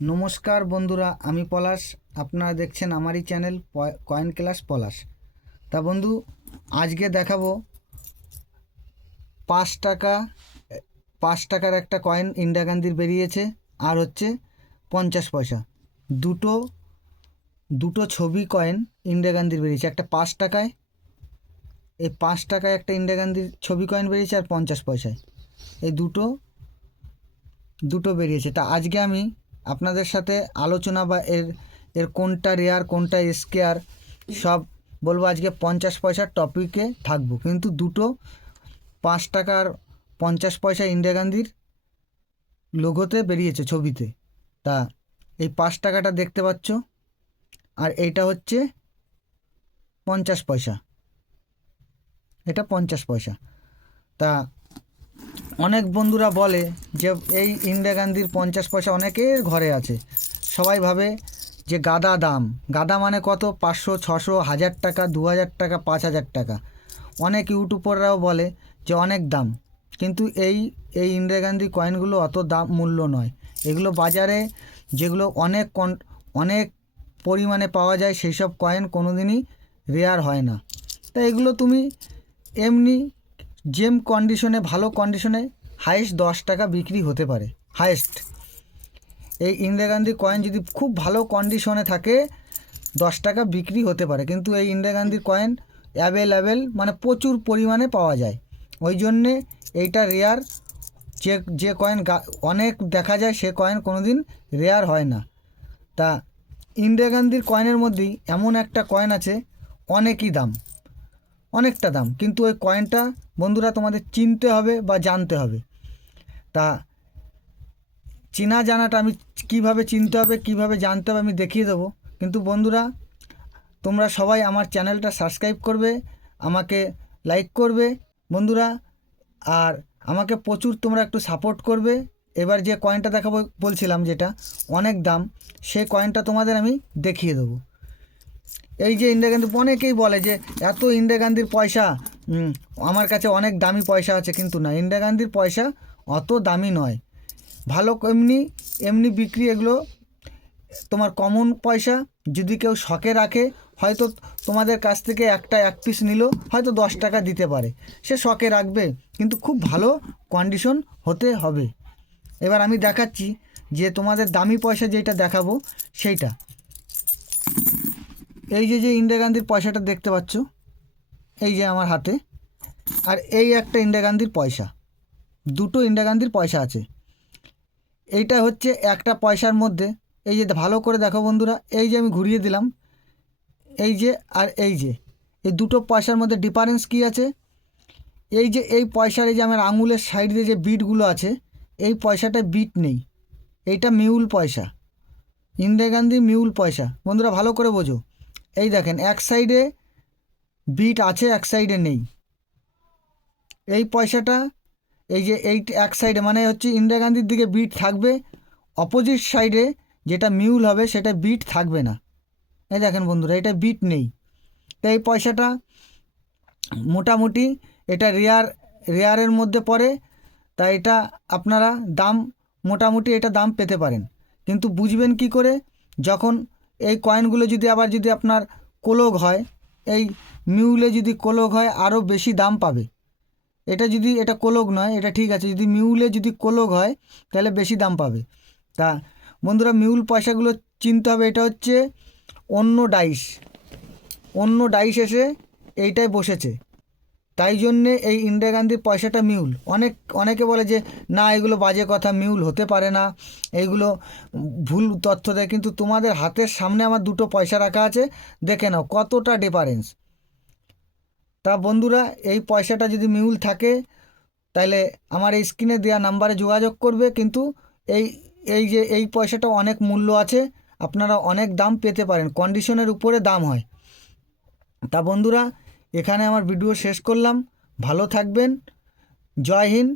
নমস্কার বন্ধুরা, আমি পলাশ। আপনারা দেখছেন আমারই চ্যানেল কয়েন ক্লাস পলাশ। তা বন্ধু, আজকে দেখাবো পাঁচ টাকা, পাঁচ টাকার একটা কয়েন ইন্দিরা গান্ধীর বেরিয়েছে, আর হচ্ছে পঞ্চাশ পয়সা। দুটো দুটো ছবি কয়েন ইন্দিরা গান্ধীর বেরিয়েছে। একটা পাঁচ টাকায়, এই পাঁচ টাকায় একটা ইন্দিরা গান্ধীর ছবি কয়েন বেরিয়েছে আর পঞ্চাশ পয়সায়। এই দুটো দুটো বেরিয়েছে। তা আজকে আমি আপনাদের সাথে আলোচনা বা এর এর কোনটা রেয়ার কোনটা স্কেয়ার সব বলব আজকে পঞ্চাশ পয়সার টপিকে থাকব। কিন্তু দুটো পাঁচ টাকার পঞ্চাশ পয়সা ইন্দিরা গান্ধীর লোগোতে বেরিয়েছে ছবিতে। তা এই পাঁচ টাকাটা দেখতে পাচ্ছ। আর এইটা হচ্ছে পঞ্চাশ পয়সা। এটা পঞ্চাশ পয়সা। তা অনেক বন্ধুরা বলে যে এই ইন্দিরা গান্ধীর পঞ্চাশ পয়সা অনেকের ঘরে আছে। সবাই ভাবে যে গাদা দাম। গাদা মানে কত? পাঁচশো, ছশো, হাজার টাকা, দু হাজার টাকা, পাঁচ হাজার টাকা। অনেক ইউটিউবাররাও বলে যে অনেক দাম। কিন্তু এই এই ইন্দিরা গান্ধী কয়েনগুলো অত দাম, মূল্য নয়। এগুলো বাজারে যেগুলো অনেক কন, অনেক পরিমাণে পাওয়া যায় সেই সব কয়েন কোনো দিনই রেয়ার হয় না। তা এগুলো তুমি এমনি জেম কন্ডিশনে ভালো কন্ডিশনে হাইয়েস্ট দশ টাকা বিক্রি হতে পারে। হাইয়েস্ট এই ইন্দিরা গান্ধী কয়েন যদি খুব ভালো কন্ডিশনে থাকে, দশ টাকা বিক্রি হতে পারে। কিন্তু এই ইন্দিরা গান্ধীর কয়েন অ্যাভেলেবেল মানে প্রচুর পরিমাণে পাওয়া যায়। ওই জন্যে এইটা রেয়ার যে যে কয়েন অনেক দেখা যায়, সে কয়েন কোনো দিন রেয়ার হয় না। তা ইন্দিরা গান্ধীর কয়েনের মধ্যেই এমন একটা কয়েন আছে, অনেকই দাম। অনেকটা দাম। কিন্তু ওই কয়েনটা বন্ধুরা তোমাদের চিনতে হবে বা জানতে হবে। তা চেনা জানাটা আমি কীভাবে চিনতে হবে, কীভাবে জানতে হবে আমি দেখিয়ে দেবো। কিন্তু বন্ধুরা, তোমরা সবাই আমার চ্যানেলটা সাবস্ক্রাইব করবে, আমাকে লাইক করবে, বন্ধুরা। আর আমাকে প্রচুর তোমরা একটু সাপোর্ট করবে। এবার যে কয়েনটা দেখাবো বলছিলাম যেটা, অনেক দাম। সেই কয়েনটা তোমাদের আমি দেখিয়ে দেবো। এই যে ইন্দিরা গান্ধী, অনেকেই বলে যে এত ইন্দিরা গান্ধীর পয়সা আমার কাছে অনেক দামি পয়সা আছে, কিন্তু না। ইন্দিরা গান্ধীর পয়সা অত দামি নয়। ভালো এমনি এমনি বিক্রি এগুলো, তোমার কমন পয়সা, যদি কেউ শখে রাখে, হয়তো তোমাদের কাছ থেকে একটা এক পিস নিল, হয়তো দশ টাকা দিতে পারে। সে শখে রাখবে, কিন্তু খুব ভালো কন্ডিশন হতে হবে। এবার আমি দেখাচ্ছি যে তোমাদের দামি পয়সা যেটা দেখাবো, সেইটা। এই যে যে ইন্দিরা গান্ধীর পয়সাটা দেখতে পাচ্ছ, এই যে আমার হাতে, আর এই একটা ইন্দিরা গান্ধীর পয়সা, দুটো ইন্দিরা গান্ধীর পয়সা আছে। এইটা হচ্ছে একটা পয়সার মধ্যে, এই যে ভালো করে দেখো বন্ধুরা, এই যে আমি ঘুরিয়ে দিলাম, এই যে আর এই যে, এই দুটো পয়সার মধ্যে ডিফারেন্স কী আছে? এই যে, এই পয়সার এই যে আমার আঙুলের সাইড যে বিটগুলো আছে, এই পয়সাটায় বিট নেই, এইটা মিউল পয়সা, ইন্দিরা গান্ধী মিউল পয়সা, বন্ধুরা ভালো করে বোঝো। এই দেখেন, এক সাইডে বিট আছে, এক সাইডে নেই। এই পয়সাটা, এই যে এই এক সাইডে মানে হচ্ছে ইন্দিরা গান্ধীর দিকে বিট থাকবে অপোজিট সাইডে যেটা মিউল হবে, সেটা বিট থাকবে না। এই দেখেন বন্ধুরা, এটা বিট নেই। তো এই পয়সাটা মোটামুটি এটা রেয়ার রেয়ারের মধ্যে পড়ে, তা এটা আপনারা দাম, মোটামুটি এটা দাম পেতে পারেন। কিন্তু বুঝবেন কি করে? যখন এই কয়েনগুলো যদি আবার যদি আপনার কোলগ হয়, এই মিউলে যদি কোলগ হয় আরও বেশি দাম পাবে। এটা যদি, এটা কোলগ নয়, এটা ঠিক আছে। যদি মিউলে যদি কোলগ হয়, তাহলে বেশি দাম পাবে। তা, বন্ধুরা মিউল পয়সাগুলো চিনতে হবে, এটা হচ্ছে অন্য ডাইস অন্য ডাইস এসে এইটায় বসেছে। তাই জন্যে এই ইন্দিরা গান্ধীর পয়সাটা মিউল। অনেক, অনেকে বলে যে, না, এগুলো বাজে কথা, মিউল হতে পারে না। এইগুলো ভুল তথ্য দেয়। কিন্তু তোমাদের হাতের সামনে আমার দুটো পয়সা রাখা আছে। দেখে নাও, কতটা ডিফারেন্স তা বন্ধুরা, এই পয়সাটা যদি মিউল থাকে তাহলে আমার এই স্ক্রিনে দেওয়া নাম্বারে যোগাযোগ করবে। কিন্তু এই এই যে, এই পয়সাটা অনেক মূল্য আছে। আপনারা অনেক দাম পেতে পারেন। কন্ডিশনের উপরে দাম হয়। তা বন্ধুরা এখানে আমার ভিডিও শেষ করলাম। ভালো থাকবেন। জয় হিন্দ।